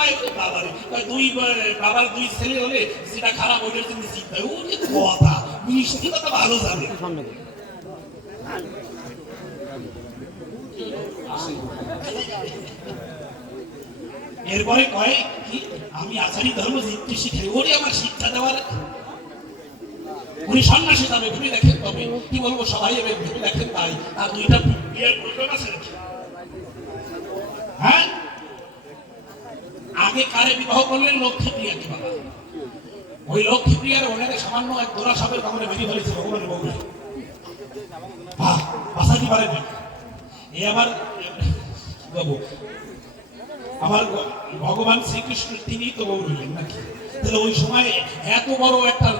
কয় বাবারে, দুই বাবার দুই ছেলে হলে যেটা খারাপ ওইটার জন্য চিন্তা, ওরে কথা মিষ্টি কথা ভালো যাবে। এরপরে কয় কি আমি আচারি ধর্ম জিততে শিখাই, ওরে আমার শিক্ষা দেওয়ার। উনি সন্ন্যাসী যাবে ভেবে দেখেন, তবে কি বলবো সবাই এবার ভেবে দেখেন তাই। আর দুইটা বিয়ের প্রয়োজন আছে। হ্যাঁ, আগে কারে বিবাহ করলেন? লক্ষ্মীপ্রিয়াকে বাবা। ওই লক্ষ্মীপ্রিয়ার ওনারে সামান্য এক দোলা সাপের কামড়ে বেরিয়ে ধরেছে ভগবানের বউরে, বাঁচাতে পারেন। এ আবার বাবু আমার ভগবান শ্রীকৃষ্ণ তিনি তো বউ রইলেন নাকি? তাহলে ওই সময় এত বড় একটা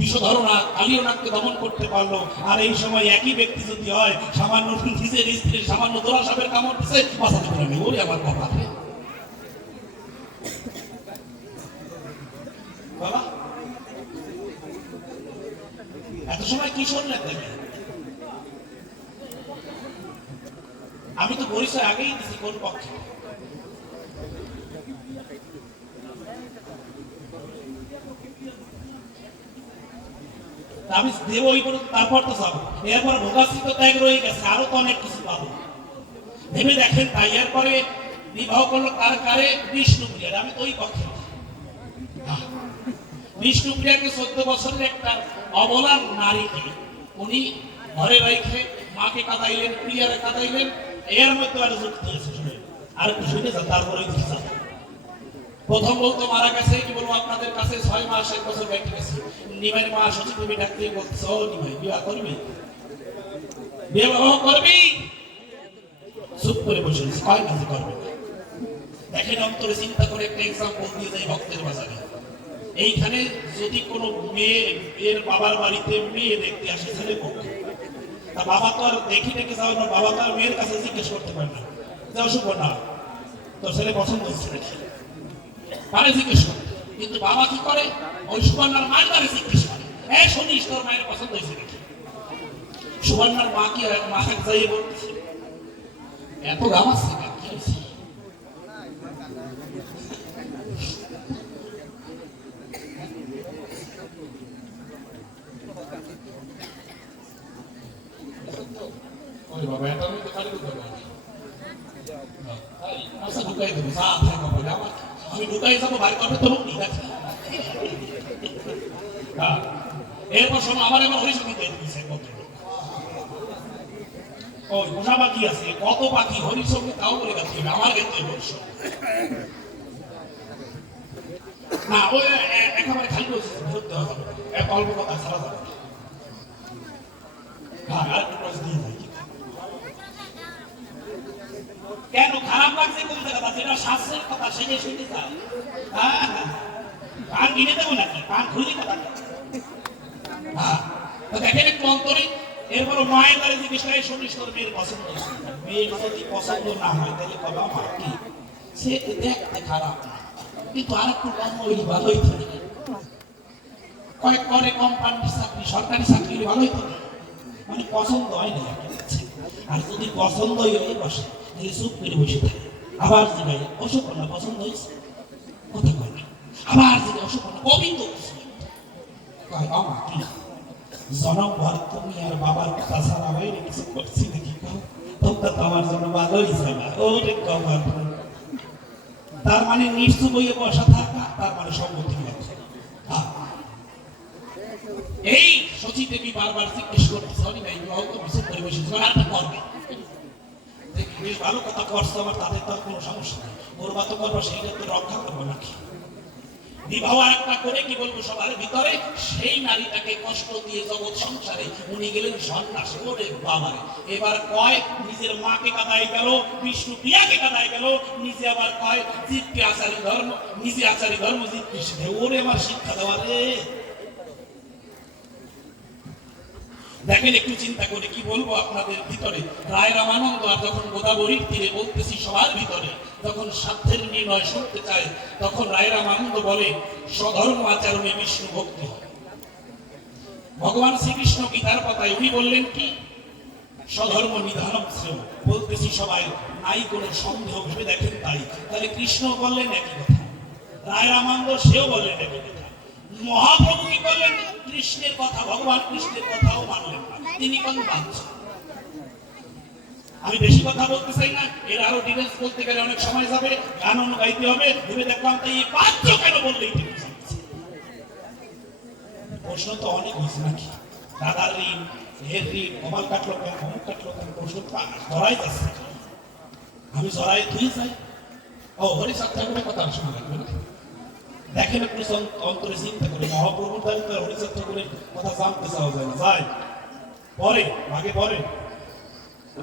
বিষধরনা কালিয়নাথকে দমন করতে পারলো, আর এই সময় একই ব্যক্তি যদি হয় সামান্য নিজের স্ত্রীর সামান্য দোলা সাপের কামড় দিচ্ছে, বাঁচাতে পারেনি। ওরে আমার বাবা বাবা, এত সময় কি শুনলেন দেখেন? আমি তো পরিচয় আগেই দিছি কোন পক্ষে। আমি দেব ওই পর্যন্ত, তারপর তো যাবো। এরপর ভোগাশ্রিত ত্যাগ রয়ে গেছে, আরো তো অনেক কিছু পাবো ভেবে দেখেন। তাই এরপরে বিবাহ করলো কার কারে? বিষ্ণুপ্রিয়ার। আমি তো ওই পক্ষে। বিষ্ণুপ্রিয়াকে 14 বছরের একটা অবলা নারীকে উনি ঘরে রেখে মাকে কাঁদাইলেন, প্রিয়ারে কাঁদাইলেন। এর মধ্যে আরো যুক্ত হয়েছে, শুনে আর একটু শুনে যান, তারপরে প্রথম বলতো মারা গেছে। কি বলবো আপনাদের কাছে, 6 মাস 1 বছর বেঁচে গেছে। নিমাই মা সচিব তুমি ডাকতে বলছো, নিমাই বিবাহ করবি, বিবাহ করবি? চুপ করে বসে কয় কাজে করবে। দেখেন অন্তরে চিন্তা করে একটা এক্সাম্পল দিয়ে যায় ভক্তের বাজারে। এইখানে যদি কোনো মেয়ে এর বাবার বাড়িতে মেয়ে দেখতে আসে ছেলে পক্ষে, তা বাবা তো আর দেখি দেখে যাও না, বাবা তো আর মেয়ের কাছে জিজ্ঞেস করতে পারে না যাও শুভ না তোর ছেলে পছন্দ হচ্ছে নাকি, তারে জিজ্ঞেস করে। কিন্তু বাবা কি করে? ওই সুবর্ণার মায়ের তারে জিজ্ঞেস করে, হ্যাঁ শুনিস তোর মায়ের পছন্দ হয়েছে নাকি? সুবর্ণার মা কি মা যাই বলতেছে এত দাম আছে না কি হয়েছে? বাবা এটা আমি তো খালি করবো, আচ্ছা ঢুকাই দেবো, আমি ঢুকাই যাবো, ভাই করবে তো ঠিক আছে। এরপর শোনো, আমার এবার হরিসঙ্গীত দিয়েছে কত ওই পোষা পাখি আছে, কত পাখি হরিসঙ্গীত তাও বলে গেছে আমার ক্ষেত্রে বলছো না, ওই একেবারে খালি বলছে ধরতে হবে, এক অল্প কথা ছাড়া যাবে। হ্যাঁ আর একটু দিয়ে যায় কেন খারাপ লাগছে কোন জায়গা? যেটা শাস্ত্রের কথা সেটা শুনতে চাও। হ্যাঁ কান কিনে দেবো নাকি? কান খুঁজে কথা। হ্যাঁ দেখেন একটু অন্তরে। এরপর মায়ের দ্বারা জিজ্ঞেস করে শুনিস তোর মেয়ের পছন্দ, মেয়ের যদি পছন্দ না হয় তাহলে কবা মা কি সে দেখতে খারাপ না, কিন্তু আর একটু কম হইলে ভালোই থাকে। কয়েক করে কোম্পানির চাকরি, সরকারি চাকরি ভালোই থাকে, মানে পছন্দ হয় না। আর যদি পছন্দই হয়ে বসে চুপ করে বসে থাকে, আবার জিগাই অসুখ না পছন্দ হয়েছে কথা কয় না, আবার জিগাই অসুখ না কবি তো আমা কি জনম ভর তুমি আর বাবার কথা ছাড়া বাইরে কিছু করছি নাকি? তোমরা তো আমার জন্য ভালোই জানা। ওরে কবার তার মানে নিশ্চুপ হয়ে বসা থাকা, তার মানে সম্মতি লক্ষ্য। এই সচি দেবী বারবার জিজ্ঞেস করতেছে অনি ভাই বিবাহ তো বিশেষ করে বসেছে আর কি করবে? বেশ ভালো কথা করছো, আমার তাদের তো কোনো সমস্যা নেই, করবা তো করবো, সেইটা তো রক্ষা করবো নাকি? বিবাহ একটা করে কি বলবো সবার ভিতরে সেই নারীটাকে কষ্ট দিয়ে জগৎ সংসারে উনি গেলেন সন্ন্যাস। ওরে বাবারে, এবার কয় নিজের মাকে কাঁদাই গেল, বিষ্ণু প্রিয়াকে কাঁদাই গেল, নিজে আবার কয় জীবকে আচারী ধর্ম, নিজে আচারী ধর্ম জীবকে শিখে। ওরে আমার শিক্ষা দেওয়া রে। দেখেন একটু চিন্তা করে কি বলবো আপনাদের ভিতরে। রায় রামানন্দ আর যখন গোদাবরীর তীরে বলতেছি সবার ভিতরে যখন স্বার্থের নির্ণয় শুনতে চায়, তখন রায় রামানন্দ বলে স্বধর্ম আচরণে বিষ্ণু ভক্তি হয়। ভগবান শ্রীকৃষ্ণ গীতার কথায় উনি বললেন কি স্বধর্ম নিধানম শ্রেয়, বলতেছি সবাই নাই কোনো সন্দেহ, ভেবে দেখেন তাই। তাহলে কৃষ্ণ বললেন একই কথা, রায় রামানন্দ সেও বললেন একই কথা, মহাপ্রভু কি বললেন? কৃষ্ণের কথা, ভগবান কৃষ্ণের কথাও মানলেন না, তিনি কোন বাচ্চা। আমি বেশি কথা বলতে চাই না, এর আরো ডিটেলস বলতে গেলে অনেক সময় যাবে, গান গাইতে হবে। ভেবে দেখলাম তাই এই বাচ্চ কেন বললেই ঠিক আছে। প্রশ্ন তো অনেক হয়েছে নাকি, দাদার ঋণ, এর ঋণ, কমাল কাটলো কেন, অমুক কাটলো কেন, প্রশ্ন জড়াই যাচ্ছে। আমি জড়াই তুই যাই। ও হরিচাঁদ ঠাকুরের কথা শোনা লাগবে না, দেখেন একটু অন্তরে চিন্তা করে, মহাপ্রভুর দায়িত্ব হরিচাঁদ ঠাকুরের কথা জানতে চাওয়া যায় না, যাই পরে আগে পরে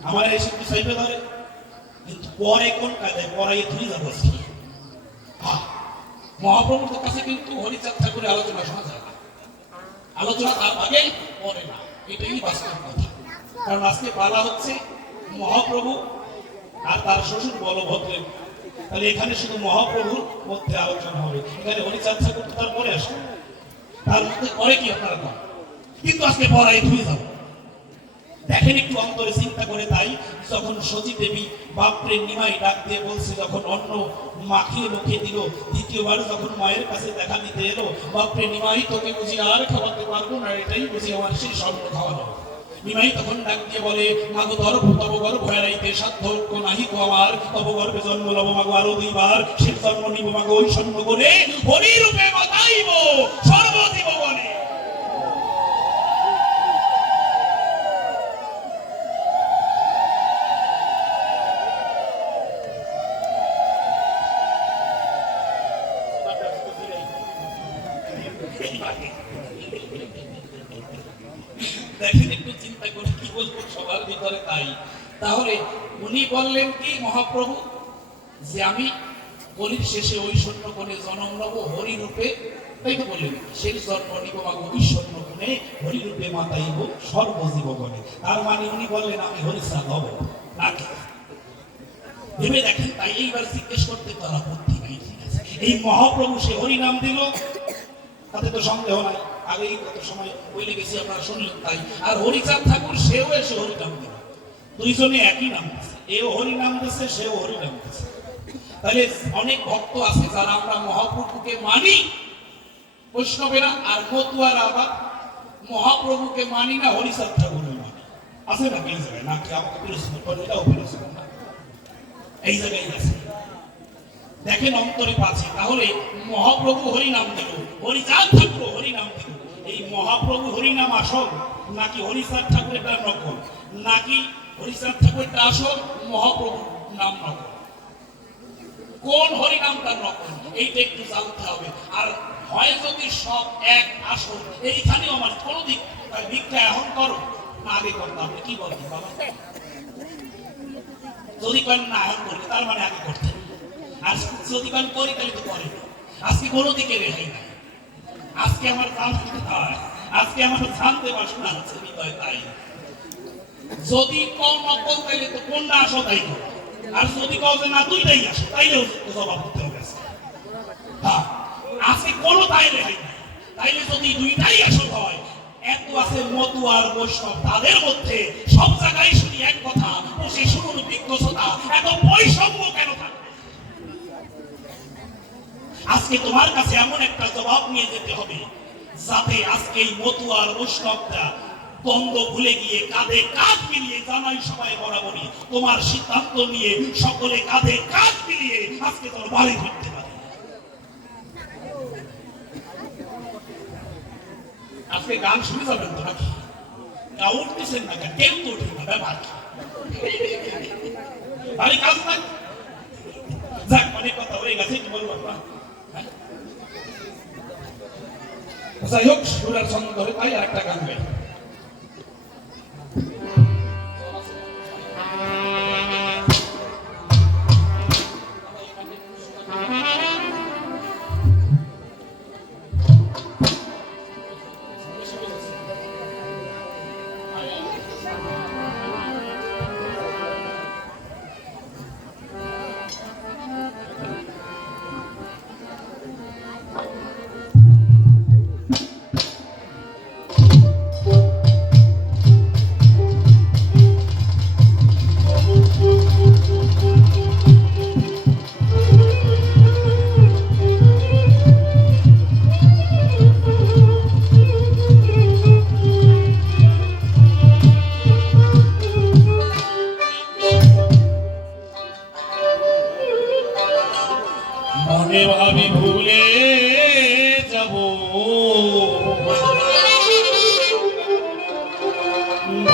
আমার এসে একটু চাইবে ধরে, কিন্তু পরে কোন কায়দায় পড়াইয়ে তুই যাবো। মহাপ্রভুর কাছে কিন্তু হরিচাঁদ ঠাকুরের আলোচনা শোনা যায় না, আলোচনা তার আগে পরে না, এটাই বাস্তব কথা। কারণ আজকে পালা হচ্ছে মহাপ্রভু আর তার শ্বশুর বলভদ্রের, তাহলে এখানে শুধু মহাপ্রভুর মধ্যে আলোচনা হবে, এখানে হরিচাঁদ ঠাকুর তো তার পরে আসবে, তার মধ্যে পরে কি আপনারা কম, কিন্তু আজকে পড়াই তুই যাবো। দেখেন একটু অন্তরে চিন্তা করে, তাই যখন সতী দেবী বাপরে নিমাই ডাক দিয়ে বলছে, যখন অন্ন মাখিয়ে মুখে দিল, দ্বিতীয়বার যখন মায়ের কাছে দেখা দিতে এলো, বাপরে নিমাই তোকে বুঝি আর খাওয়াতে পারবো না, এটাই বুঝি আমার সেই স্বর্ণ খাওয়ানো। নিমাই তখন ডাক দিয়ে বলে, মাগো তরফ তব গর্ভ হারাইতে সাধ্য নাহি গো আমার, তব গর্ভে জন্ম লব মাগো আরো দুইবার, সে জন্ম নিব মাগো ওই স্বর্ণ করে, হরি রূপে মাতাইব সর্বজীব বনে। দেখেন একটু চিন্তা করে কি বলবো সবার ভিতরে তাই। তাহলে উনি বললেন কি মহাপ্রভু, যে আমি বলির শেষে ওই স্বর্ণ কোণে জন্ম নেব হরি রূপে, তাই তো বললেন, সেই জন্ম নিব মাগো ওই স্বর্ণ কোণে, হরি রূপে মাতাইব সর্বজীব বনে। তার মানে উনি বললেন আমি হরিচাঁদ হব নাকি। ভেবে দেখেন তাই, এইবার জিজ্ঞেস করতে তার আপত্তি নাই, ঠিক আছে। এই মহাপ্রভু সে হরি নাম দিল, তাতে তো সন্দেহ নাই, আগেই কত সময় বলে গেছি আপনারা শুনলেন তাই। আর হরিচাঁদ ঠাকুর সেও এসে হরি নাম দিল, দুইজনে একই নাম দিচ্ছে, এও হরি নাম দিচ্ছে, সেও হরি নাম দিচ্ছে। তাহলে অনেক ভক্ত আছে যারা আমরা মহাপ্রভুকে মানি বৈষ্ণবেরা, আর মতুয়ারা আবার মহাপ্রভুকে মানি না, হরিচাঁদ ঠাকুরের মানি, আছে না এই জায়গায়, নাকি আমাকে বিরোধ করে, এটাও বিরোধ না, এই জায়গায় আছে। দেখেন অন্তরে পাচ্ছি। তাহলে মহাপ্রভু হরি নাম দিল, হরিচাঁদ ঠাকুর হরি নাম দিল, এই মহাপ্রভু হরি নাম আসল নাকি হরিচাঁদ ঠাকুরের নকল, নাকি হরিচাঁদ ঠাকুরটা আসল মহাপ্রভু নাম নকল, কোন হরি নামটা নকল, এইটা একটু জানতে হবে। আর হয় যদি সব এক আসল, এইখানেও আমার কোনো দিক ভিক্ষা এখন করো না আগে করতে, আপনি কি বলবেন বাবা? যদি করেন না এখন করবে, তার মানে আগে করতে, আর যদি করেন করি তাহলে তো করে। আজকে কোনো দিকে রেহাই নাই, আজকে আমার জানতে হয়, আজকে আমার জানতে বাসনা হচ্ছে হৃদয়, তাই যদি কম নকল তাইলে তো কোনটা আসো তাই করো, আর যদি কও যে না দুইটাই আসো তাইলেও জবাব দিতে হবে। হ্যাঁ, আজকে কোনো তাই রেহাই নাই, তাইলে যদি দুইটাই আসল হয়, এত আছে মতুয়ার বৈষ্ণব, তাদের মধ্যে সব জায়গায় শুনি এক কথা, বসে শুনুন বিজ্ঞতা, এত বৈষম্য কেন থাকে? আজকে তোমার কাছে এমন একটা জবাব নিয়ে যেতে হবে, যাতে আজকে এই মতুয়ার বৈষ্ণবটা দ্বন্দ্ব ভুলে গিয়ে কাঁধে কাঁধ মিলিয়ে জানাই সবাই বরাবরই তোমার সিদ্ধান্ত নিয়ে সকলে কাঁধে কাঁধ মিলিয়ে আজকে তোর বাড়ি ফিরতে পারে। আজকে গান শুনে যাবেন তো নাকি? গা উঠতেছেন না, কেউ তো উঠবে না, ব্যাপার বাড়ি কাজ নাই। যাক, অনেক কথা হয়ে গেছে, কি বলবো আপনার। যাই হোক, সুরার ছন্দ ধরে তাই আর একটা গান গাই। মনে ভাবি ভুলে যাব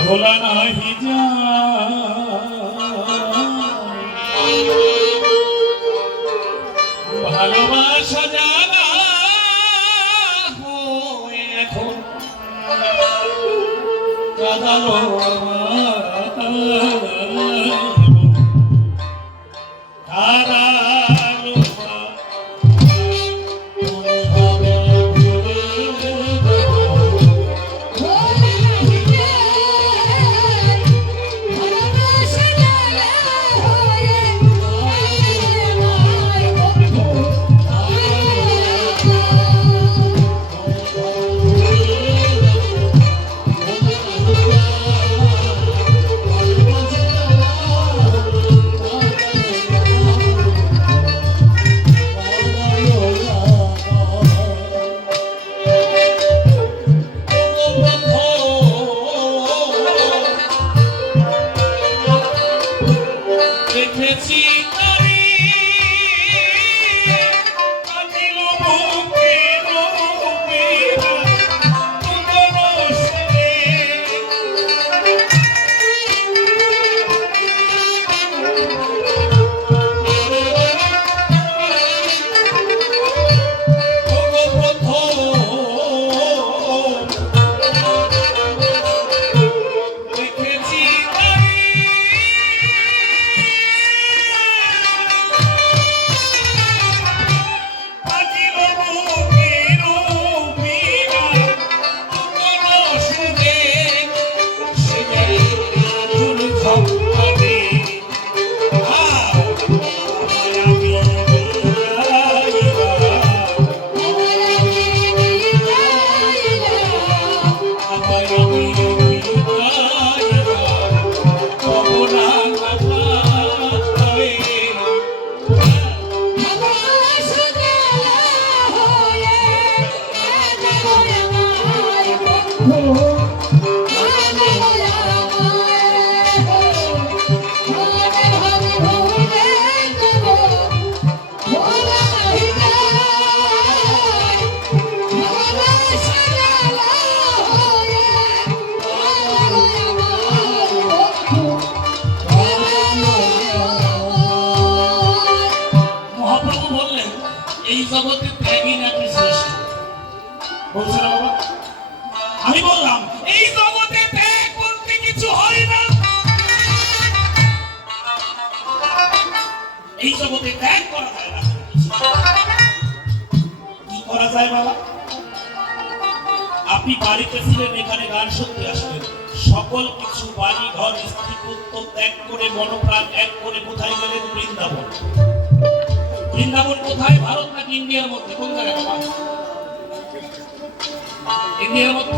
ভোলা নাহি যায় ভালোবাসা জানা হয়ে এখন কাদালো আমি বললাম এই জগতে ত্যাগ বলতে কিছু হয় না এই জগতে ত্যাগ করা যায় না কি করা যায় বাবা আপনি বাড়িতে ছিলেন এখানে গান শুনতে আসলেন সকল কিছু বাড়ি ঘর স্ত্রী পুত্র ত্যাগ করে মনোপ্রাণ ত্যাগ করে কোথায় গেলেন বৃন্দাবন বৃন্দাবন কোথায় ভারত নাকি ইন্ডিয়ার মধ্যে কোন জায়গায় বাবা ইন্ডিয়ার মধ্যে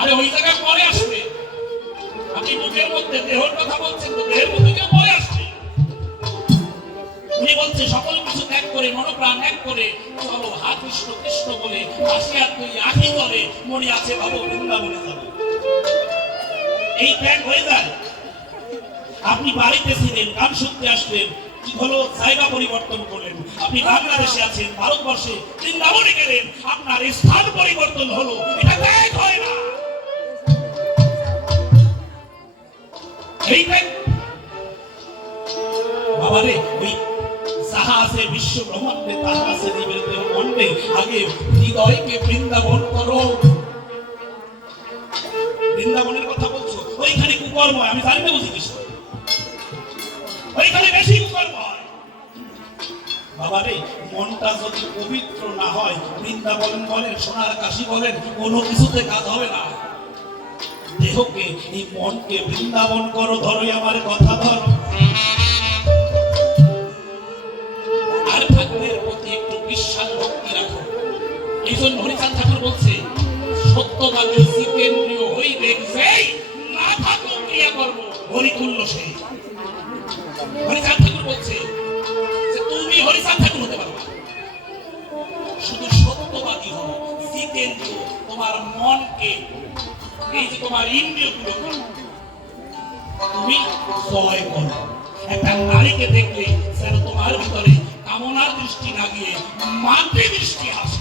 আরে ওই জায়গায় পরে আসবে আপনি মুখের মধ্যে দেহের কথা বলছেন তো দেহের মধ্যে কেউ পরে আসবে উনি বলছে সকল কিছু ত্যাগ করে মনোপ্রাণ এক করে চলো হা কৃষ্ণ কৃষ্ণ বলে আসিয়া তুই আহি করে মনে আছে ভাবো বৃন্দাবনে যাবে এই ত্যাগ হয়ে যায় আপনি বাড়িতে ছিলেন গান শুনতে আসলেন কি হলো জায়গা পরিবর্তন করলেন আপনি বাংলাদেশে আছেন ভারতবর্ষে বৃন্দাবনে গেলেন আপনার স্থান পরিবর্তন হলো এটা ত্যাগ হয় না এই ত্যাগ বাবারে ওই যাহা আছে বিশ্ব ব্রহ্মাণ্ডে তাহা আছে জীবের দেহ মণ্ডে আগে হৃদয়কে বৃন্দাবন করো বৃন্দাবনের কথা বলছো ওইখানে কুকর্ময় আমি জানতে বুঝি কিছু ওইখানে বেশি কুকর্ম হয় বাবারে মনটা যদি পবিত্র না হয় বৃন্দাবন বলেন সোনার কাশি বলেন কোনো কিছুতে কাজ হবে না দেহকে এই মনকে বৃন্দাবন করো ধরো আমার কথা ধরো আর ঠাকুরের প্রতি একটু বিশ্বাস ভক্তি রাখো এই জন্য হরিচাঁদ ঠাকুর বলছে সত্যবাদী জীবেন্দ্রিয় হইবে সেই না থাকো ক্রিয়া কর্ম হরিকুল্য সেই হরিচাঁদ ঠাকুর বলছে যে তুমি হরিচাঁদ ঠাকুর হতে পারবে শুধু সত্যবাদী হও জিতেন্দ্রিয় তোমার মনকে এই যে তোমার ইন্দ্রিয়গুলোকে তুমি জয় করো একটা নারীকে দেখলে যেন তোমার ভিতরে দৃষ্টি না গিয়ে মাতৃ দৃষ্টি আসে।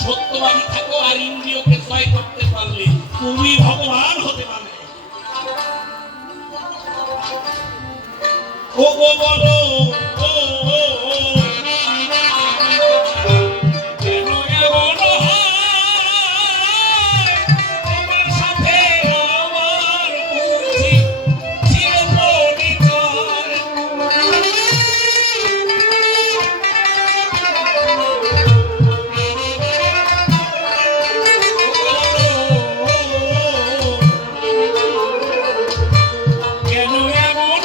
সত্যবাদী থাকো আর ইন্দ্রিয়কে জয় করতে পারলে তুমি ভগবান হতে পারবে। ও গো বলো ও ও ও কেন এমন হয় তোমার সাথে আমার বুঝি ছিল পরিচয়। কেন এমন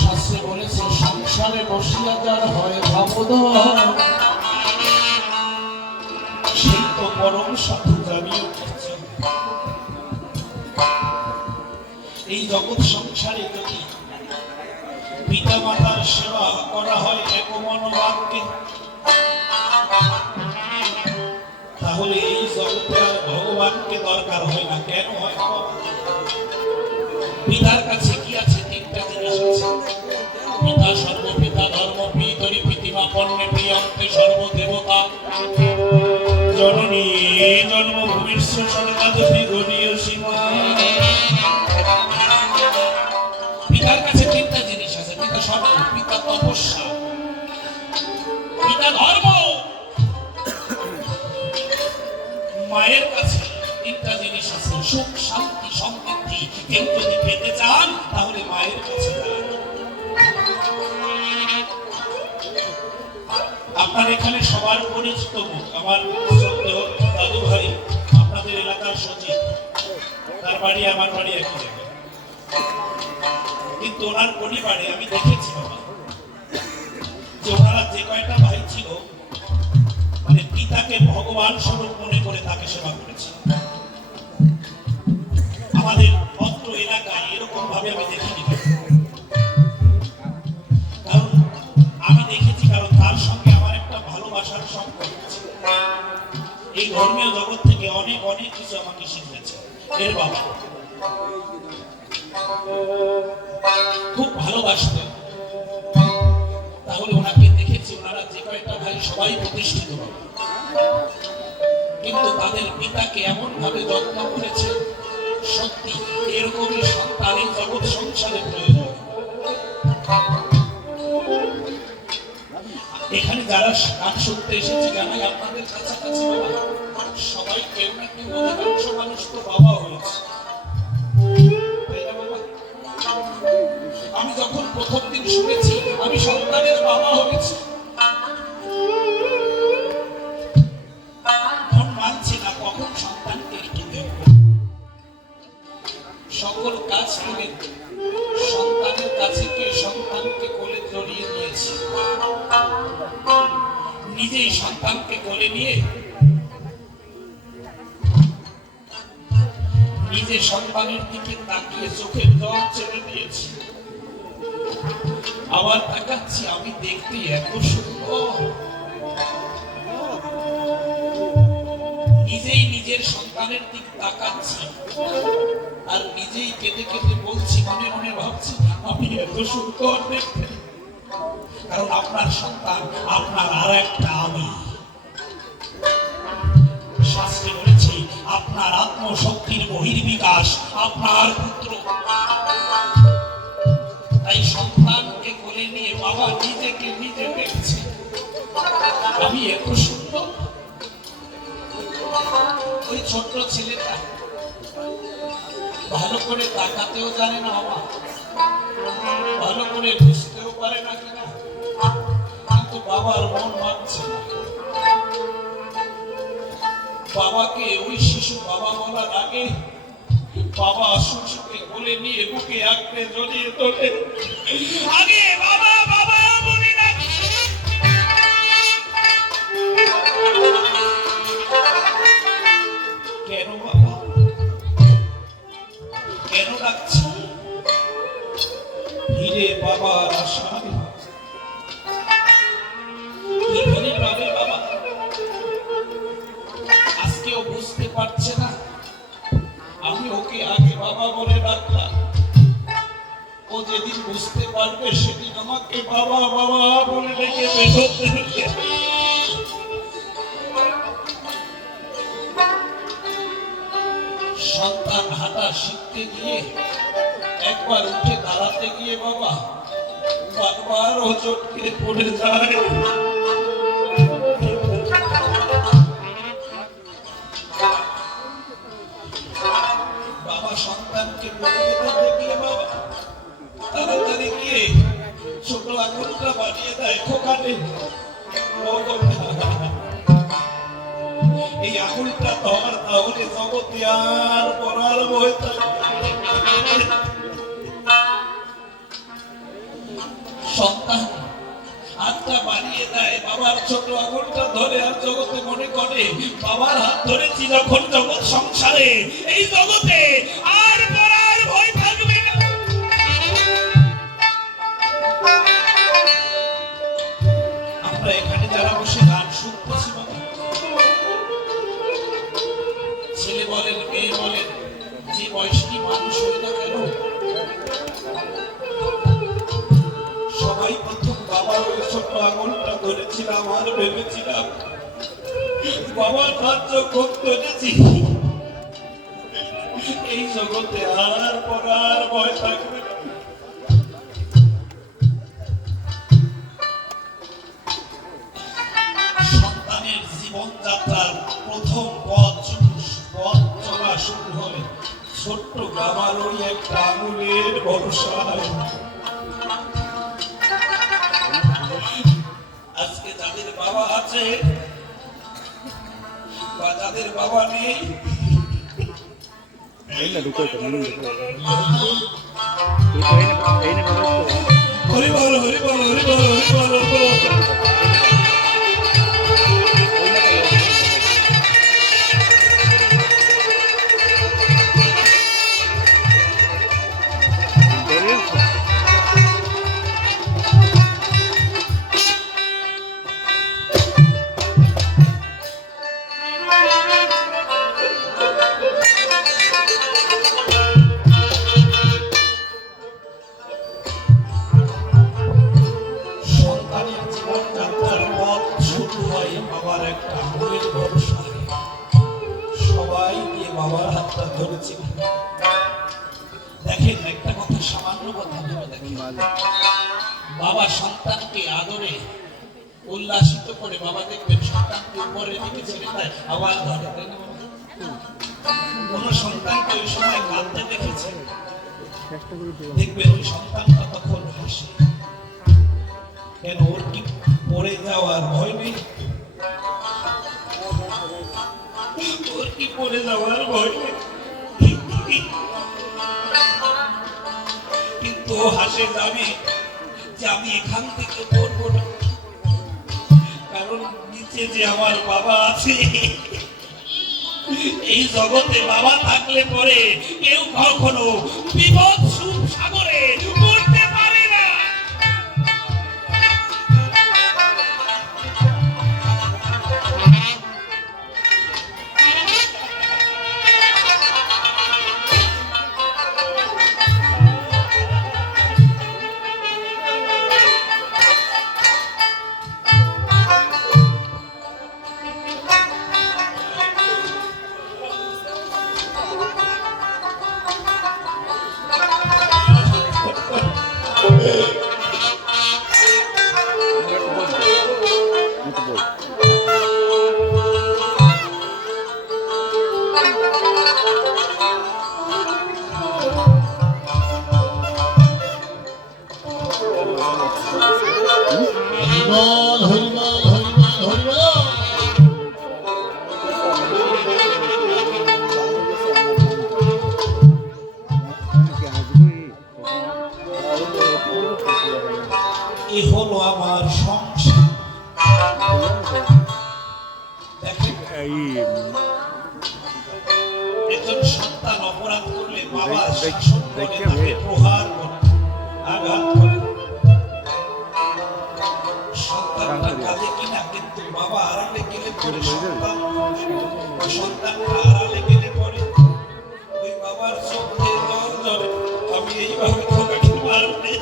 শাস্ত্রে বলেছে সংসারে বসিয়া যার হয় ভাবোদয় সেই তো পরম সাধু জানিয়ে উঠেছে। এই জগৎ সংসারে যদি পিতা মাতার সেবা করা হয় একমন বাক্যে তাহলে এই জগতে আর ভগবানকে দরকার হয় না। কেন হয়? পিতার কাছে কি আছে? তিনটা জিনিস আছে। পিতা সর্বপিতা ধর্ম পিতরি প্রীতিমা পণ্যে প্রিয়ন্তে সর্বদেবতা জননী জন্মভূমির সর্বাদপি গণীয় সীমা। পিতার কাছে তিনটা জিনিস আছে। পিতা সর্ব, পিতা তপস্যা, পিতা ধর্ম। মায়ের কাছে তিনটা জিনিস আছে, সুখ শান্তি সমৃদ্ধি। কেউ যদি পেতে চান তাহলে মায়ের কাছে যান। আপনার এখানে সবার পরিচিত মুখ আমার শ্রদ্ধেয় দাদু ভাই, আপনাদের এলাকার সচিব, তার বাড়ি আমার বাড়ি একই জায়গায়। কিন্তু ওনার পরিবারে আমি দেখেছি বাবা যে ওনারা যে কয়টা ভাই ছিল মানে পিতাকে ভগবান স্বরূপ মনে করে তাকে সেবা করেছে। আমাদের অত্র এলাকায় এরকম ভাবে আমি দেখিনি। কারণ আমি দেখেছি, কারণ তার সঙ্গে আমার একটা ভালোবাসার সম্পর্ক। ধর্মীয় জগৎ থেকে অনেক অনেক কিছু আমাকে শিখিয়েছে এর বাবা। খুব ভালোবাসতেন। তাহলে ওনাকে দেখেছি, ওনারা যে কয়েকটা ভাই সবাই প্রতিষ্ঠিত, কিন্তু তাদের পিতাকে এমন ভাবে যত্ন করেছে, সত্যি এরকমই সন্তানের জগৎ সংসারে প্রয়োজন। এখানে যারা গান শুনতে এসেছে জানাই আপনাদের কাছাকাছি সবাই কেউ না কেউ, অধিকাংশ মানুষ তো বাবা হয়েছে। আমি যখন প্রথম দিন শুনেছি আমি সন্তানের বাবা হয়েছি, মন মানছে না কখন সন্তানকে একটু দেখব। সকল কাজ করে সন্তানের কাছে গিয়ে সন্তানকে কোলে জড়িয়ে নিয়েছি, নিজেই সন্তানকে কোলে নিয়ে নিজে সন্তানের দিকে তাকিয়ে চোখের জল ছেড়ে দিয়েছি। আবার তাকাচ্ছি, আমি দেখতে এত সুন্দর। নিজেই নিজের সন্তানের দিক তাকাচ্ছি আর নিজেই কেঁদে কেঁদে বলছি, মনে মনে ভাবছি আমি এত সুন্দর দেখতে। কারণ আপনার সন্তান আপনার আর একটা আমি। শাস্ত্রে বলেছি আপনার আত্মশক্তির বহির্বিকাশ আপনার পুত্র। তাই সন্তানকে কোলে নিয়ে বাবা নিজেকে নিজে দেখছে আমি এত সুন্দর। ওই ছোট্ট ছেলেটা ভালো করে তাকাতেও জানে না, বাবা ভালো করে বুঝতেও পারে না কিনা, কিন্তু বাবার মন মানছে না। বাবাকে ওই শিশু বাবা বলার আগে বাবা শিশুকে কোলে নিয়ে বুকে আঁকড়ে জড়িয়ে ধরে আগে বাবা বাবা বলে না। কেন বাবা, কেন ডাকছি? ফিরে বাবার আশায় ফিরে পাবে বাবা। আজকেও বুঝতে পারছে না, আমি ওকে আগে বাবা বলে ডাকলাম। ও যেদিন বুঝতে পারবে সেদিন আমাকে বাবা বাবা বলে ডেকে বেরোতে হবে। সন্তান হাঁটা শিখতে গিয়ে একবার উঠে দাঁড়াতে গিয়ে বাবা বারবার ও চটকে পড়ে যায়। বাবা সন্তানকে বলে দিতে গিয়ে বাবা তাড়াতাড়ি গিয়ে ছোট আঙুলটা বানিয়ে দেয় খোকাটে। এই আঙুলটা ধর, তাহলে জগতে আর পড়ার বই থাকবে। সন্তান হাতটা বাড়িয়ে দেয়, বাবার ছোট আঙুলটা ধরে আর জগতে মনে করে বাবার হাত ধরেছি যখন জগৎ সংসারে, এই জগতে আর পড়ার ভয় থাকবে না। আমরা এখানে যারা বসে গান শুনতেছি বাবা, ছেলে বলেন মেয়ে বলেন, যে বয়সী মানুষ হই না কেন, সবাই প্রথম বাবার ওই ছোট আঙুলটা ধরেছিলাম আর ভেবেছিলাম বাবার হাত যখন ধরেছি এই জগতে আর পড়ার ভয় থাকবে না। সন্তানের জীবনযাত্রার প্রথম পথ চলা শুরু হয় ছোট্ট বাবার ওই একটা আঙুলের ভরসায়। আজকে যাদের বাবা আছে বা যাদের বাবা নেই, হরি বল হরি বল হরি বল হরি বল। সবাই বাবার একটা আঙুলের ভরসা, সবাই গিয়ে বাবার হাতটা ধরেছিল। দেখেন একটা কথা, সামান্য কথা ভেবে দেখেন, বাবা সন্তানকে আদরে উল্লাসিত করে, বাবা দেখবেন সন্তানকে উপরের দিকে ছেড়ে দেয়, আওয়াজ ধরে। কোন সন্তানকে ওই সময় কাঁদতে দেখেছে, দেখবেন ওই সন্তানটা তখন হাসে। কেন? ওর কি পড়ে যাওয়ার ভয় নেই? ওর কি পড়ে যাওয়ার ভয় নেই? কিন্তু ও হাসে, যাবে যে আমি এখান থেকে পড়বো না, কারণ নিচে যে আমার বাবা আছে। এই জগতে বাবা থাকলে পরে কেউ কখনো বিপদ সুখ সাগরে পড়তে পারে না। এ হলো আমার সংসার। একজন সন্তান অপরাধ করলে বাবা শাসন করে, তাকে প্রহার করে, আঘাত করে। সন্তানটা কাঁদে কিনা, কিন্তু বাবা আড়ালে গেলে পরে, সন্তানটা আড়ালে গেলে পরে ওই বাবার চোখে জল জ্বলে। আমি এইভাবে খোকাকে মারবে,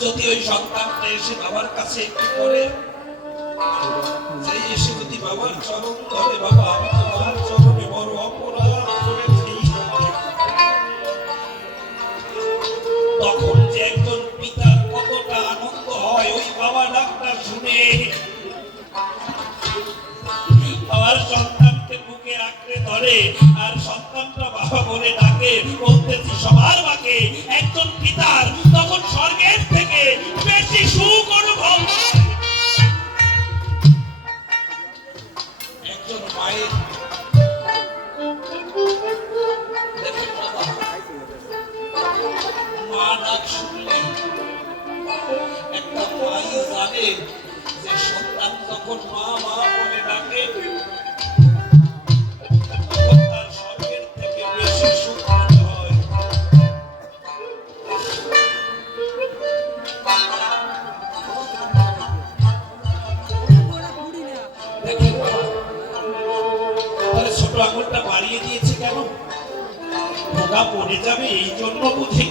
যদি ওই সন্তানটা এসে বাবার কাছে একটু করে এসে যদি বাবার চরণ ধরে, বাবা আমি তোমার চরণে বড় অপরাধ করেছি, তখন যে একজন পিতার কতটা আনন্দ হয় ওই বাবা ডাকটা শুনে। আমার সন্তানকে বুকে আঁকড়ে ধরে আর সন্তানটা বাবা বলে ডাকে, বলতেছি সবার মাকে একজন পিতার তখন স্বর্গের থেকে বেশি সুখ অনুভব। একজন মায়ের মা ডাক শুনলে একটা মাই জানে যে সন্তান যখন মা মা বলে ডাকে তখন তার স্বর্গের থেকে বেশি সুখ হয়। ছোট আঙুলটা বাড়িয়ে দিয়েছে কেন? পোকা পড়ে যাবে এই জন্য বুঝি।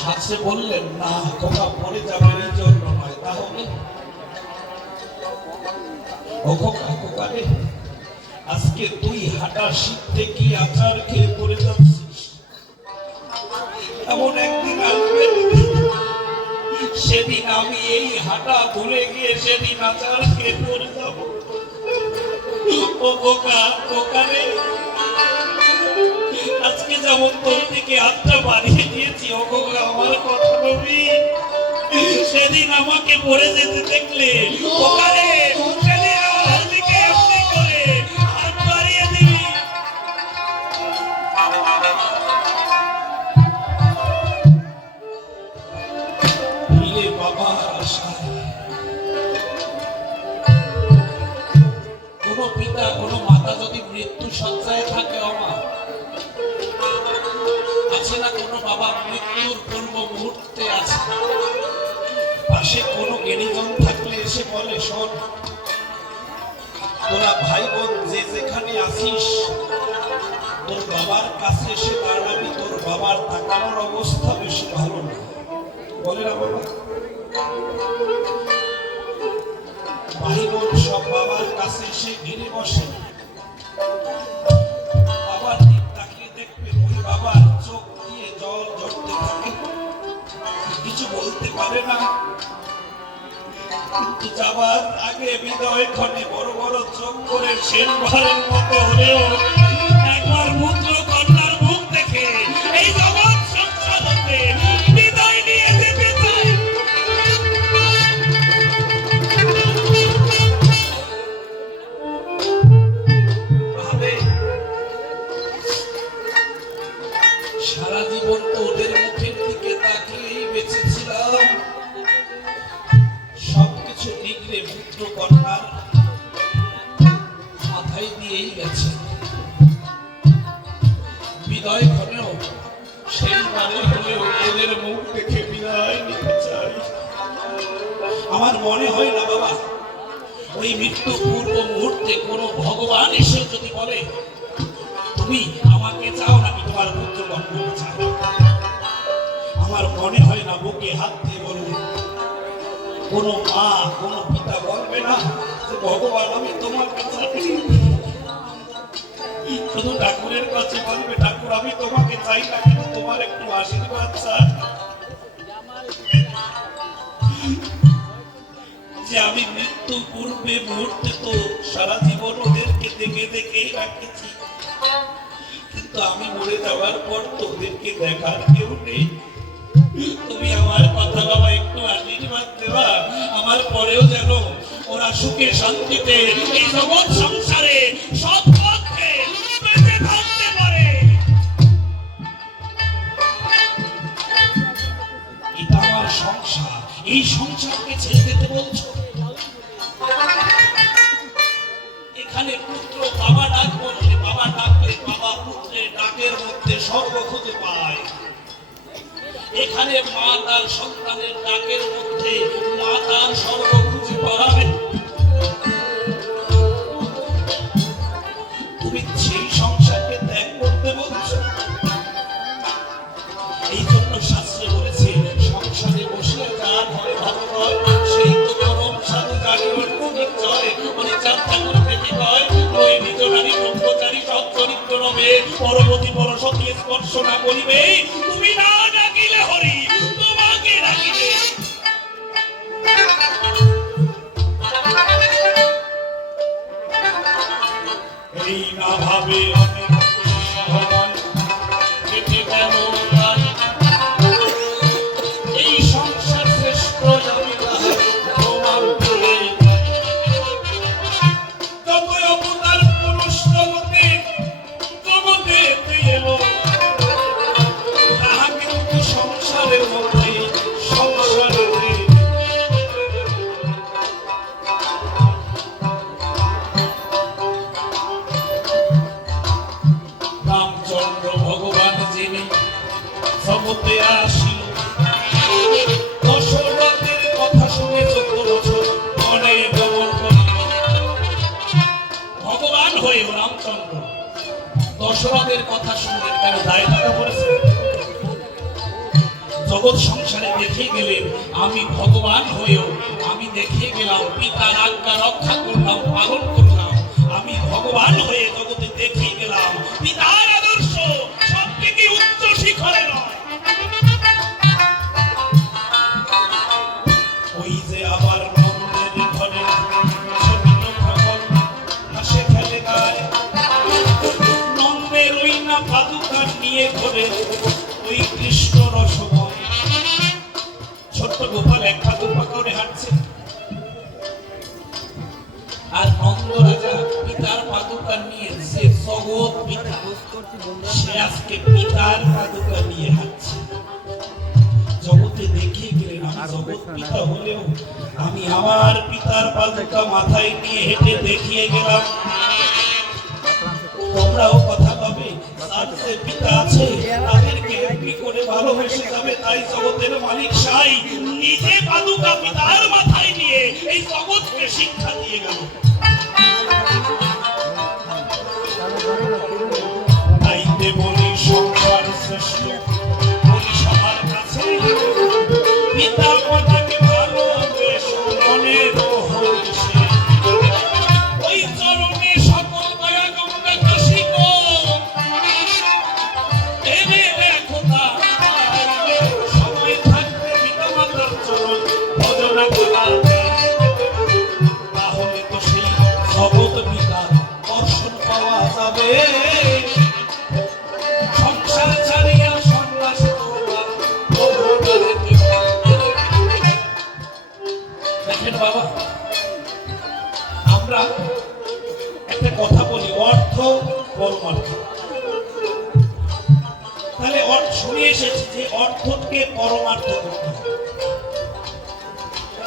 শাস্ত্রে বললেন না, পোকা পড়ে যাবে এই জন্য নয়। তাহলে আজকে তুই হাঁটা শিখতে কি আচার খেয়ে পড়ে যাচ্ছিস? এমন একদিন আসবে সেদিন আমি এই হাঁটা ভুলে গিয়ে সেদিন আচার খেয়ে পড়ে যাব। আজকে যেমন তোর থেকে হাতটা বাড়িয়ে দিয়েছি, আমার কথা নবী, সেদিন আমাকে পড়ে যেতে দেখলে সেদিন আমার দিকে এমনি করে হাত বাড়িয়ে দিবি। বাবা আশায় কোন পিতা কোন মাতা যদি মৃত্যু সজ্জায় থাকে, আছে না কোন বাবা মৃত্যুর পূর্ব মুহূর্তে আছে, পাশে কোন জ্ঞানীজন থাকলে এসে বলে, শোন তোরা ভাই বোন যে যেখানে আছিস তোর বাবার কাছে এসে দাঁড়াবি, তোর বাবার তাকানোর অবস্থা বেশি ভালো না। বলে না বাবা? ভাই বোন সব বাবার কাছে এসে ঘিরে বসে, বাবার দিক তাকিয়ে দেখবে ওই বাবার চোখ দিয়ে জল ঝরতে থাকে, কিছু বলতে পারে না। কিন্তু যাবার আগে হৃদয় ক্ষণে বড় বড় চোখ করে শেষবারের মতো হলেও একবার পুত্র কন্যার মুখ দেখে এই জগৎ সংসার হতে বিদায় নিয়ে যেতে চায়। ভাবে সারা জীবন তো ওদের মুখের দিকে তাকিয়েই বেঁচেছিলাম, সবকিছু নিগড়ে পুত্র কন্যার মাথায় দিয়েই গেছে। বিদায় ক্ষণেও সেইবারে হলেও ওদের মুখ দেখে বিদায় নিতে চাই। আমার মনে হয় না বাবা, ওই মৃত্যু পূর্ব মুহূর্তে কোনো ভগবান এসে যদি বলে তুমি আমাকে চাও নাকি তোমার পুত্র কন্যাকে চাও, আমার মনে হয় না বুকে হাত দিয়ে বলবে কোন মা কোন পিতা বলবে না যে ভগবান আমি তোমাকে চাই। শুধু ঠাকুরের কাছে বলবে ঠাকুর আমি তোমাকে চাই না, কিন্তু তোমার একটু আশীর্বাদ চাই যে আমি মৃত্যু পূর্বে মুহূর্তে তো সারা জীবন ওদেরকে দেখে দেখেই রাখেছি, কিন্তু আমি মরে যাওয়ার পর তোদেরকে দেখার কেউ নেই। তুমি আমার কথা বাবা একটু আশীর্বাদ দেবা, আমার পরেও যেন ওরা সুখে শান্তিতে এই জগৎ সংসারে সৎ পথে বেঁচে থাকতে পারে। এটা আমার সংসার, এই সংসারকে ছেড়ে দিতে বলছো? এখানে পুত্র বাবা ডাক বললে বাবা ডাকলে বাবা পুত্রের ডাকের মধ্যে স্বর্গ খুঁজে পায়, এখানে মা তার সন্তানের ডাকের মধ্যে মা তার স্বর্গ খুঁজে পাবে। তুমি সেই সংসারকে ত্যাগ করতে বলছো? এই জন্য শাস্ত্রে বলেছে সংসারে বসে যার হয় ভালো হয় সেই তো পরম সাধু জানিবার নিশ্চয় অনিচার ঠাকুর থেকে কয় ওই নিজ নারী ব্রহ্মচারী সৎ চরিত্র রবে পরবর্তী পরশতি স্পর্শ না করিবে, তুমি না ডাকিলে হরি তোমাকে ডাকিবে। এই না ভাবে অনেক সহনয় কেটে গেল এই সংসার শ্রেষ্ঠ আমি তাহার প্রমাণ করে যত অবতার পুরুষ জগতে জগতে এলো তাহা কিন্তু সংসারের মধ্যে সংসারে রামচন্দ্র ভগবান যিনি জগতে আসিল দশরথের কথা শুনে 14 বছর বনে গমন করিল। ভগবান হয়ে রামচন্দ্র দশরথের কথা শুনে তার দায় টাকা পড়েছে, জগৎ সংসারে দেখে গেলেন আমি ভগবান হয়েও আমি দেখে গেলাম পিতার আজ্ঞা রক্ষা করলাম পালন করলাম, আমি ভগবান হয়ে জগতে দেখে গেলাম পিতার আদর্শ সব থেকে উচ্চ শিখরে নয়। ওই যে আবার নন্দের ঘরে ছোট খবর হাসে খেলে গায়, নন্দের ওই না পাদুকা নিয়ে ঘরে ওই কৃষ্ণ রসময়, ছোট্ট গোপাল এক পাদুকা করে হাঁটছে আর নন্দ রাজা পিতার পাদুকা নিয়ে সে জগৎ পিতা সে আজকে পিতার পাদুকা নিয়ে হাঁটছে। জগতে দেখে গেলেন আমি জগৎ পিতা হলেও আমি আমার পিতার পাদুকা মাথায় নিয়ে হেঁটে দেখিয়ে গেলাম। তোমরাও কথা পাবে তার যে পিতা আছে তাদেরকে এমনি করে ভালোবেসে যাবে, তাই জগতের মালিক সাই নিজে পাদুকা পিতার মাথায় নিয়ে এই জগৎকে শিক্ষা দিয়ে গেল। তাইতে বলি সংসার শ্রেষ্ঠ বলি সবার কাছে দেখেন বাবা, আমরা একটা কথা বলি, অর্থ পরমার্থ। তাহলে শুনে এসেছি যে অর্থকে পরমার্থ করতে হবে।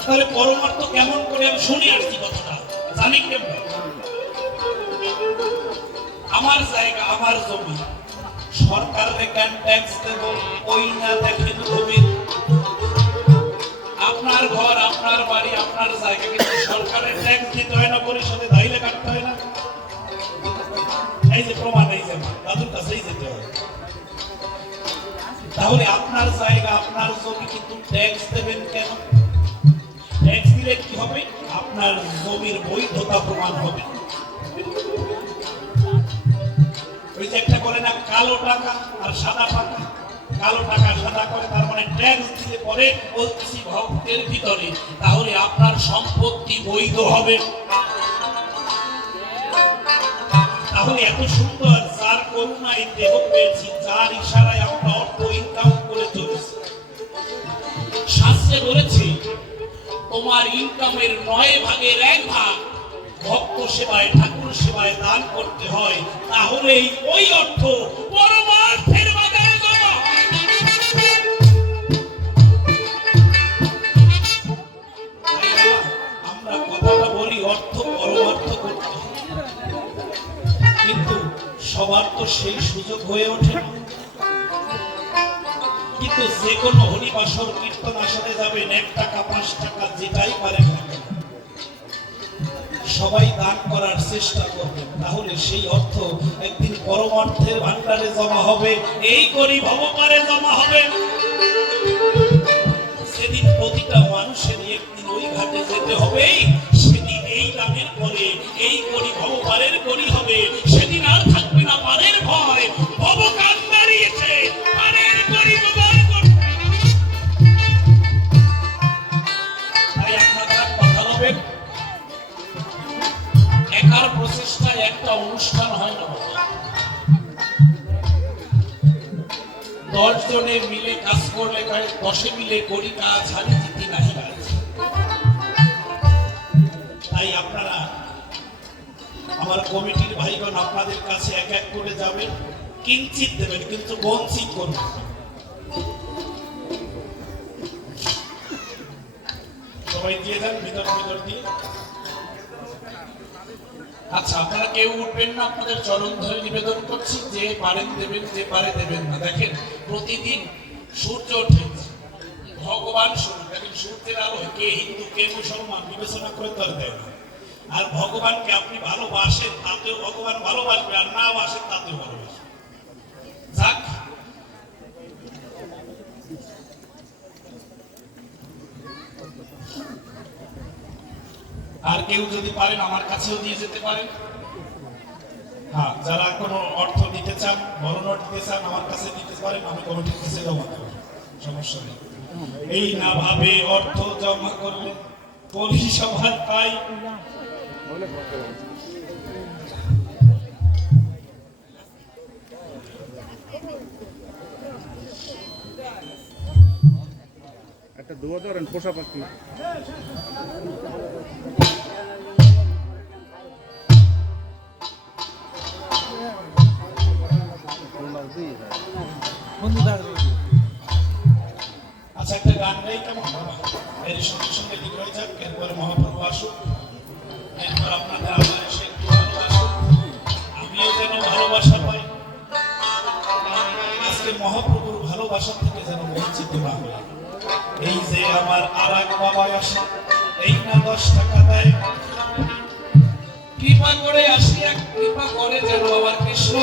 তাহলে পরমার্থ কেমন করে আমি শুনে আসছি কথাটা, জানি কেমন? আমার জায়গা, আমার জমি, সরকারকে কেন ট্যাক্স দেব? ওই না দেখেন জমি, আপনার ঘর, আপনার বাড়ি, আপনার জায়গা, কিন্তু সরকারের ট্যাক্স দিতে হয় না, পরিষদে দাইলে কাটতে হয় না। এই যে প্রমাণ, এই যে দাদুর কাছেই যেতে হয়। তাহলে আপনার জায়গা, আপনার জমি, কিন্তু ট্যাক্স দেবেন কেন? ট্যাক্স দিলে কি হবে? আপনার জমির বৈধতা প্রমাণ হবে। ওই যে একটা করে না, কালো টাকা আর সাদা টাকা, কালো টাকা সাদা করে, তার মানে ট্যাক্স দিলে পরে বলতেছি ভক্তের ভিতরে, তাহলে আপনার সম্পত্তি বৈধ হবে। তাহলে এত সুন্দর, যার করুণায় দেহ পেয়েছি, যার ইশারায় আমরা অর্থ ইনকাম করে চলেছি। শাস্ত্রে বলেছে তোমার ইনকামের 9 ভাগের 1 ভাগ ভক্ত সেবায়, ঠাকুর সেবায় দান করতে হয়, তাহলেই ওই অর্থ পরমার্থের বাজারে জমা। আমরা কথাটা বলি অর্থ পরমার্থ করতে হয়, কিন্তু সবার তো সেই সুযোগ হয়ে ওঠে না। কিন্তু যে কোনো হরিবাসর কীর্তন আসরে যাবেন, 1 টাকা 5 টাকা যেটাই পারেন না কেন, সবাই দান করার চেষ্টা করবেন, তাহলে সেই অর্থ একদিন পরমার্থের ভান্ডারে জমা হবে, এই করি ভবপারে জমা হবে। সেদিন প্রতিটা মানুষের একদিন ওই ঘাটে যেতে হবে, সেদিন এই দানের পরে এই করি ভবপারের করি হবে, সেদিন আর থাকবে না পারের ভয়, ভবকান দাঁড়িয়েছে, পারের করি জোগাড় করতে। তাই আপনারা কথা বলবেন, একার প্রচেষ্টায় একটা অনুষ্ঠান হয় না, 10 জনে মিলে কাজ করলে 10 মিলে করি কাজ, হারি জিতি নাহি কাজ। তাই আপনারা, আমার কমিটির ভাইগণ, আপনাদের কাছে এক এক করে যাবেন, কিঞ্চিত দেবেন, কিন্তু বঞ্চিত করবেন। সবাই দিয়ে দেন ভিতর ভিতর দিয়ে। আচ্ছা, আপনারা কেউ উঠবেন না, আপনাদের চরণ ধরে নিবেদন করছি, যে পারেন দেবেন, যে পারে দেবেন না। দেখেন প্রতিদিন সূর্য ওঠে, ভগবান সূর্য, দেখেন সূর্যের আলো, কে হিন্দু কে মুসলমান বিবেচনা করে তো দেয় না। আর ভগবানকে আপনি ভালোবাসেন, তাতেও ভগবান ভালোবাসবে, আর না বাসেন তাতেও ভালোবাসবে। যাক, আর কেউ যদি পারেন আমার কাছেও দিয়ে যেতে পারেন। হ্যাঁ, যারা কোনো অর্থ দিতে চান, বড় নোট দিতে চান, আমার কাছে দিতে পারেন, আমি কমিটির কাছে জমা দেব, সমস্যা নেই। এই না ভাবে অর্থ জমা করলে পরিষেবার পাই। একটা দোয়া ধরেন, পোষা পাখি। আচ্ছা, একটা গান গাই কেমন? এর সঙ্গে সঙ্গে দিক হয়ে যাক, এরপরে মহাপ্রভু আসুক, এরপর আপনাদের আমার এসে একটু ভালোবাসুক, আমিও যেন ভালোবাসা পাই। আজকে মহাপ্রভুর ভালোবাসা থেকে যেন বঞ্চিত না হয়। এই যে আমার আর এক বাবা আসে, এই না 10 টাকা দেয়, কৃপা করে আসি, এক কৃপা করে যেন আমার কৃষ্ণ।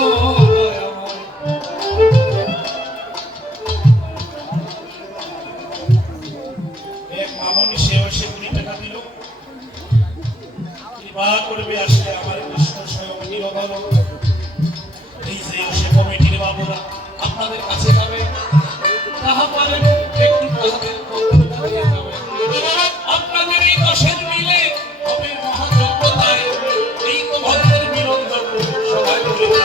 এক মামনি সেও সে 20 টাকা দিল, কৃপা করবে আসলে আমার কৃষ্ণ স্বয়ং নিরবল। এই যে সে কমিটির বাবুরা আপনাদের কাছে যাবে, তাহা পারেন একটু তাদের কৌতুকতা দিয়ে যাবে। আপনাদের এই 10 মিলে হবে মহাযজ্ঞতায়, এই তো ভক্তের মিলন যজ্ঞ, সবাই মিলে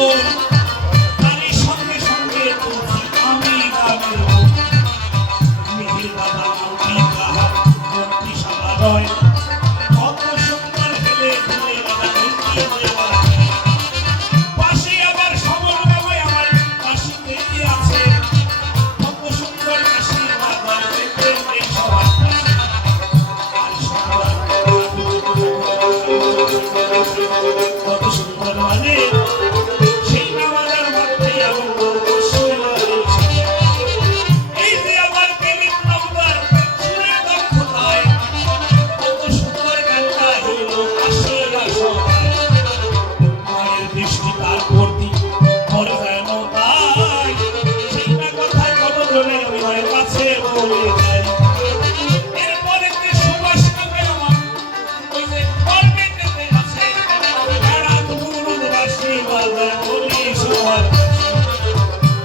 সুন্দর, তারই সঙ্গে সঙ্গে তুলছি আমি গানের রং। মিহির দাদা মৌরি তাহার মন্ত্রী সভা রয়, কত সুন্দর হেলে দুলে দাদা মন্ত্রী হয়ে বেড়ায়। পাশে আবার সমর বাবা আমার পাশেতেই আছে, কত সুন্দর আশীর্বাদ হয় দেখবেন এই সবার কাছে। আর সবার কত সুন্দর মানে সেই নামাজের মধ্যে এমন এই যে আমার দিলীপ নামদার সুরের দক্ষতায় কত সুন্দর গানটা হইল আসিয়া সবাই। মায়ের দৃষ্টি তার প্রতি করে যেন তাই, সেইটা কথায় কত জনে আমি মায়ের কাছে বলে যাই। এরপরে যে সুবাস কাপে আমার ওই যে গর্বে যেতে আছে, এরা দুরুদ বাসি বাজায় বলি সবার কাছে।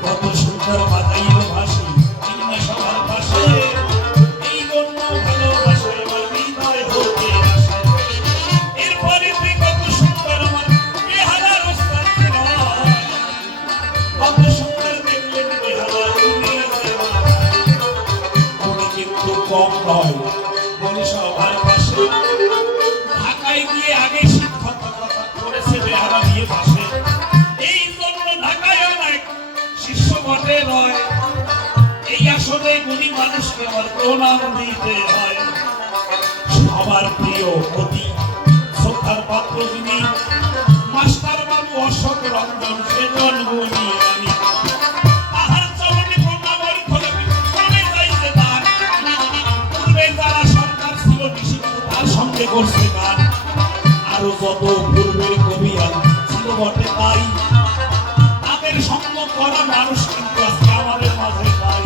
কত সুন্দর বাজাইল বাঁশি কিনা সবার পাশে, এই জন্য ভালোবাসায় আমার হৃদয় হতে আসে। এরপরে যে কত সুন্দর আমার বেহালার ওস্তাদ ছিল, কত সুন্দর দেখলেন বেহালা উনি উনি কিন্তু কম নয় বলি সবার পাশে। ঢাকায় গিয়ে আগে শিক্ষকতা করেছে বেহালা নিয়ে পাশে, এই জন্য ঢাকায় অনেক শিষ্য বটে নয়। এই আসলে গুণী মানুষকে আমার প্রণাম দিতে হয়। সবার প্রিয় অতি শ্রদ্ধার পাত্র যিনি মাস্টার বাবু অশোক রঞ্জন সেজন গুণী আমি, তাহার চরণে প্রণাম করে চলে যাইতে তার পূর্বে যারা সরকার ছিল নিষিদ্ধ তার সঙ্গে করছে গান। আরো যত পূর্বের কবিরা ছিল বটে তাই, তাদের সঙ্গ করা মানুষ কিন্তু আজকে আমাদের মাঝে পাই।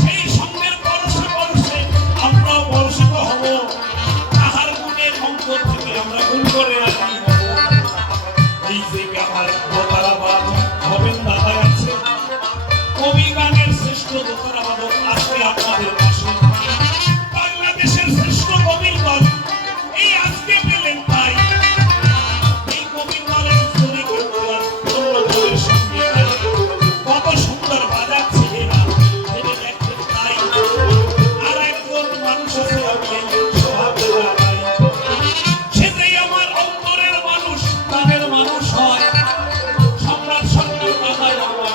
সেই সঙ্গের পরশে পরশে আমরাও পরশিত হব, তাহার গুণের অঙ্ক থেকে আমরা গুণ করে রাখি হব। এই যে আমার দোতারা বাদক হবেন দাদা আছে, কবি গানের শ্রেষ্ঠ দোতারা বাদক আজকে আপনাদের পাশে। বাংলাদেশের শ্রেষ্ঠ কবির দল এই আজকে পেলেন তাই, এই কবির দলের স্তরে কিন্তু আর অন্য দলের সঙ্গে নাই। কত সুন্দর বাজাচ্ছে এরা, ভেবে দেখবেন তাই। আর একজন মানুষ আছে আমি এই স্বভাবে জানাই, সেটাই আমার অন্তরের মানুষ, প্রাণের মানুষ হয়। সম্রাট সরকার দাদাই আমার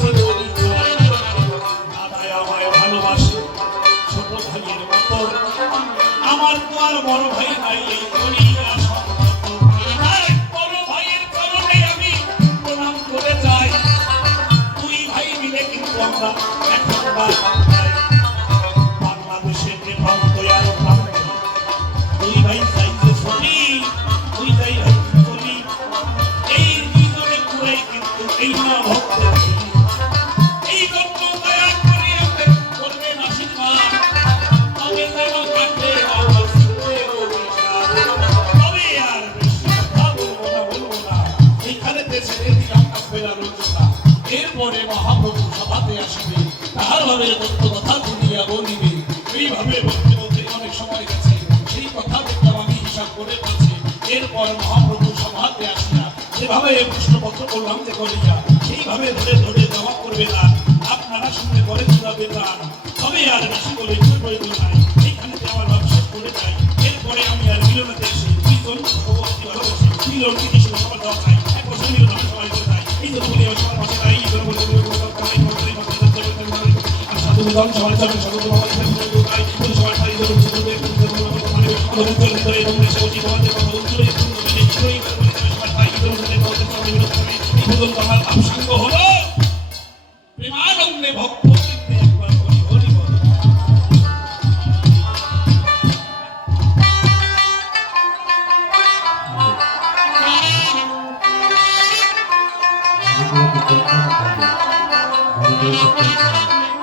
জীবনী জয়। দাদাই আমায় ভালোবাসে ছোট ভাইয়ের মতো, আমার তো আর বড় ভাই নাই এই দুনিয়া সম্মত। তাই বড় ভাইয়ের চরণে আমি প্রণাম করে যাই। দুই ভাই মিলে কিন্তু আমরা একবার যাই। বাংলাদেশের যে প্রান্ত আর প্রান্ত, দুই ভাই যাই যে ছবি, দুই ভাই চলি, এই দুইজনে পুরাই কিন্তু এই না ভক্তের ছবি। এই জন্য দয়া করে আমাদের করবেন আশীর্বাদ, তবে যেন কাটে আমার সুখের অভিশাপ। তবে আর বেশি কথা বলবো না, এইখানে ছেড়ে দিলাম কাব্যের আলোচনা। এরপরে মহাপ্রভু সভাতে আসিবে, তাহার ভাবে তত্ত্ব কথা শুনিয়া বলিবে। এইভাবে বলতে বলতে অনেক সময় গেছে, সেই কথা দেখলাম আমি হিসাব করে পাচ্ছি। এরপর মহাপ্রভু সভাতে আসিয়া যেভাবে প্রশ্নপত্র করলাম যে করিয়া, সেইভাবে ধরে ধরে জবাব করবে না। আপনারা শুনে করে জুড়াবে প্রাণ, তবে আর বেশি বলে প্রয়োজন নাই। এইখানে আমার ভাব শেষ করে যাই। এরপরে আমি আর মিলনাতে এসে দুইজন সভাপতি ভালোবাসি, মিলনকে কিছু সবার দেওয়া চাই। এক বছর মিলন আমি সবাই করে যাই। এই জন্য বলি আমার সবার পাশে তাই সাধুগণ সবার চাপে সদস্য বাবা সবার তাই আমার ভাবসাঙ্গ হলো প্রেমানন্দে ভক্ত চিত্তে একবার হরি হরি বল। Thank you.